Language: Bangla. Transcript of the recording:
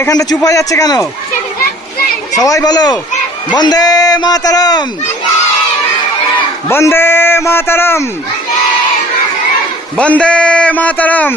এখানটা চুপ হয়ে যাচ্ছে কেন? সবাই বলো বন্দে মাতরম, বন্দে মাতরম, বন্দে মাতরম।